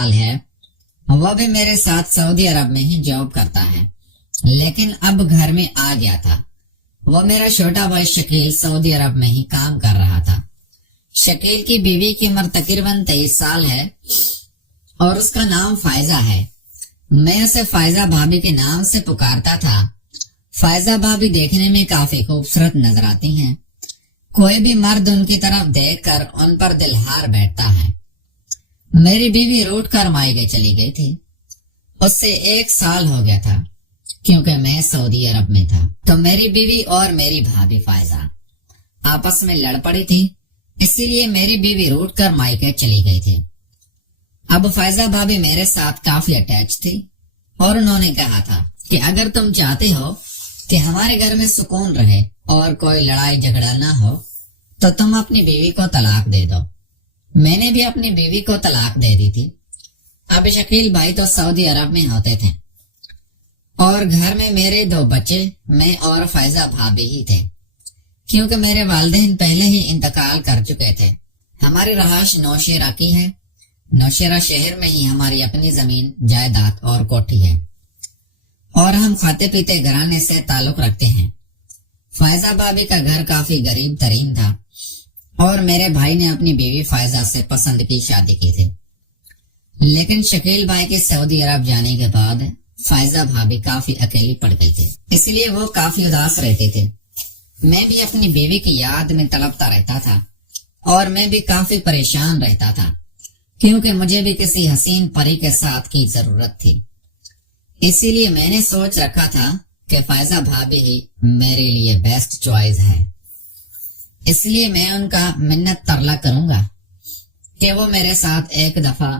साल है, वो भी मेरे साथ सऊदी अरब में ही जॉब करता है, लेकिन अब घर में आ गया था। वो मेरा छोटा भाई शकील सऊदी अरब में ही काम कर रहा था। शकील की बीवी की उम्र तकरीबन 23 साल है और उसका नाम फायजा है। मैं उसे फायजा भाभी के नाम से पुकारता था। फायजा भाभी देखने में काफी खूबसूरत नजर आती हैं। कोई भी मर्द उनकी तरफ देखकर उन पर दिल हार बैठता है। मेरी बीवी रूठ कर मायके चली गई थी। उससे 1 साल हो गया था क्योंकि मैं सऊदी अरब में था। तो मेरी बीवी और मेरी भाभी फायजा आपस में लड़ पड़ी थी, इसीलिए मेरी बीवी रूठ कर मायके चली गई थी। अब फायजा भाभी मेरे साथ काफी अटैच थी और उन्होंने कहा था कि अगर तुम चाहते हो कि हमारे घर में सुकून रहे और कोई लड़ाई झगड़ा ना हो तो तुम अपनी बीवी को तलाक दे दो। मैंने भी अपनी बीवी को तलाक दे दी थी। अब शकील भाई तो सऊदी अरब में होते थे और घर में मेरे 2 बच्चे, मैं और फायजा भाभी ही थे, क्योंकि मेरे वालिदैन पहले ही इंतकाल कर चुके थे। हमारी रहायश नौशेरा की है। नौशेरा शहर में ही हमारी अपनी जमीन, जायदाद और कोठी है और हम खाते पीते घराने से ताल्लुक रखते हैं। फायजा भाभी का घर काफी गरीब तरीन था और मेरे भाई ने अपनी बीवी फायजा से पसंद की शादी की थी। लेकिन शकील भाई के सऊदी अरब जाने के बाद फायजा भाभी काफी अकेली पड़ गई थी, इसलिए वो काफी उदास रहते थे। मैं भी अपनी बीवी की याद में तड़पता रहता था और मैं भी काफी परेशान रहता था, क्योंकि मुझे भी किसी हसीन परी के साथ की जरूरत थी। इसीलिए मैंने सोच रखा था कि फायजा भाभी ही मेरे लिए बेस्ट चॉइस है। इसलिए मैं उनका मिन्नत तरला करूंगा कि वो मेरे साथ एक दफा।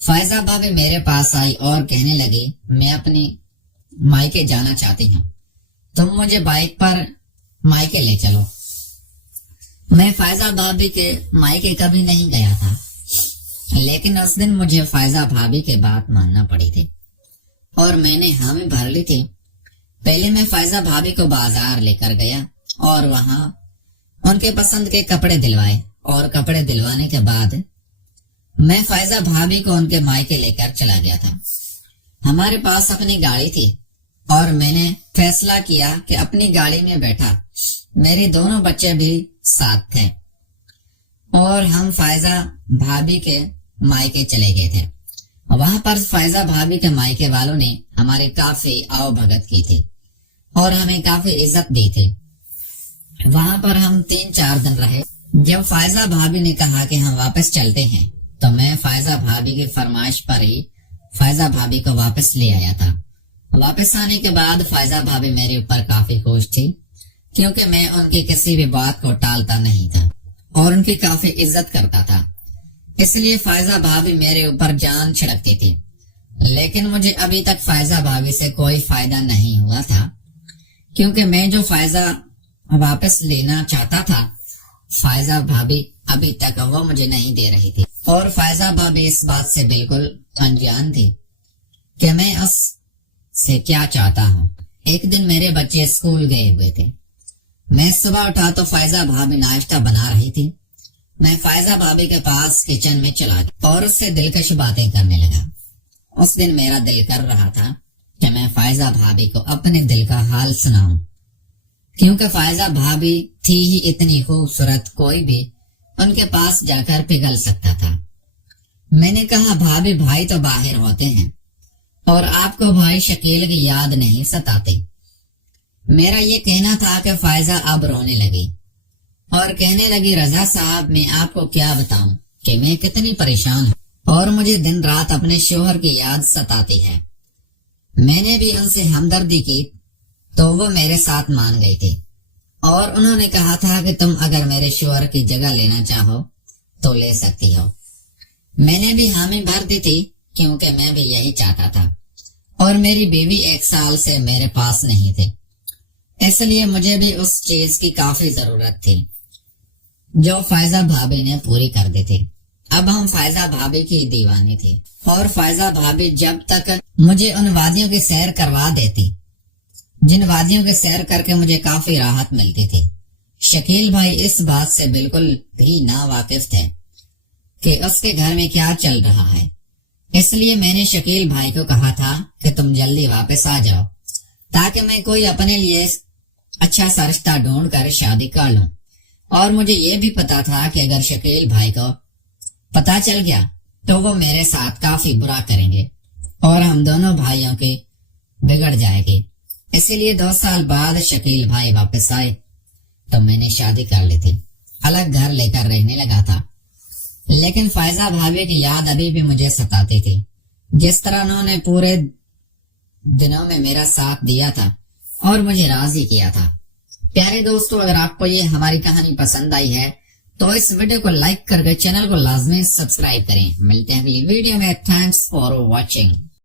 फायजा भाभी मेरे पास आई और कहने लगी, मैं अपनी मायके जाना चाहती हूँ, तुम मुझे बाइक पर मायके ले चलो। मैं फायजा भाभी के मायके कभी नहीं गया था, लेकिन उस दिन मुझे फायजा भाभी के बात मानना पड़ी थी और मैंने हामी भर ली थी। पहले मैं फायजा भाभी को बाजार लेकर गया और वहां उनके पसंद के कपड़े दिलवाए और कपड़े दिलवाने के बाद मैं फायजा भाभी को उनके मायके लेकर चला गया था। हमारे पास अपनी गाड़ी थी और मैंने फैसला किया कि अपनी गाड़ी में बैठा मेरे दोनों बच्चे भी साथ थे और हम फायजा भाभी के मायके चले गए थे। वहां पर फायजा भाभी के मायके वालों ने हमारी काफी आवभगत की थी और हमें काफी इज्जत दी थी। वहां पर हम 3-4 दिन रहे। जब फायजा भाभी ने कहा कि हम वापस चलते हैं तो मैं फायजा भाभी की फरमाइश पर ही फायजा भाभी को वापस ले आया था। वापस आने के बाद फायजा भाभी मेरे ऊपर काफी खुश थी, क्योंकि मैं उनकी किसी भी बात को टालता नहीं था और उनकी काफी इज्जत करता था। इसलिए फायजा भाभी मेरे ऊपर जान छिड़कती थी। लेकिन मुझे अभी तक फायजा भाभी से कोई फायदा नहीं हुआ था, क्योंकि मैं जो फायजा वापस लेना चाहता था, फायजा भाभी अभी तक वो मुझे नहीं दे रही थी और फायजा भाभी इस बात से बिल्कुल अनजान थी कि मैं उससे क्या चाहता हूँ। एक दिन मेरे बच्चे स्कूल गए हुए थे। मैं सुबह उठा तो फायजा भाभी नाश्ता बना रही थी। मैं फायजा भाभी के पास किचन में चला गया और उससे दिलकश बातें करने लगा। उस दिन मेरा दिल कर रहा था कि मैं फायजा भाभी को अपने दिल का हाल सुनाऊं, क्योंकि फायजा भाभी थी ही इतनी खूबसूरत, कोई भी उनके पास जाकर पिघल सकता था। मैंने कहा, भाभी भाई तो बाहर होते हैं और आपको भाई शकील की याद नहीं सताती। मेरा ये कहना था कि फायजा अब रोने लगी और कहने लगी, रजा साहब मैं आपको क्या बताऊं कि मैं कितनी परेशान हूं और मुझे दिन रात अपने शोहर की याद सताती है। मैंने भी उनसे हमदर्दी की तो वो मेरे साथ मान गई थी और उन्होंने कहा था कि तुम अगर मेरे शोहर की जगह लेना चाहो तो ले सकती हो। मैंने भी हामी भर दी थी, क्योंकि मैं भी यही चाहता था और मेरी बीवी 1 साल से मेरे पास नहीं थी, इसलिए मुझे भी उस चीज की काफी जरूरत थी जो फायजा भाभी ने पूरी कर दी थी। अब हम फायजा भाभी की दीवानी थी और फायजा भाभी जब तक मुझे उन वादियों की सैर करवा देती जिन वादियों की सैर करके मुझे काफी राहत मिलती थी। शकील भाई इस बात से बिल्कुल भी ना वाकिफ थे कि उसके घर में क्या चल रहा है اس لیے میں نے شکیل بھائی کو کہا تھا کہ تم جلدی واپس آ جاؤ تاکہ میں کوئی اپنے لیے اچھا سا رشتہ ڈھونڈ کر شادی کر لوں، اور مجھے یہ بھی پتا تھا کہ اگر شکیل بھائی کو پتا چل گیا تو وہ میرے ساتھ کافی برا کریں گے اور ہم دونوں بھائیوں کی بگڑ جائے گی۔ اسی لیے 2 سال بعد شکیل بھائی واپس آئے تو میں نے شادی کر لی تھی، الگ گھر لے کر رہنے لگا تھا۔ لیکن فائزہ بھابھی کی یاد ابھی بھی مجھے ستاتی تھی، جس طرح انہوں نے پورے دنوں میں میرا ساتھ دیا تھا اور مجھے راضی کیا تھا۔ پیارے دوستو، اگر آپ کو یہ ہماری کہانی پسند آئی ہے تو اس ویڈیو کو لائک کر کے چینل کو لازمی سبسکرائب کریں۔ ملتے ہیں اگلی ویڈیو میں۔ Thanks for watching.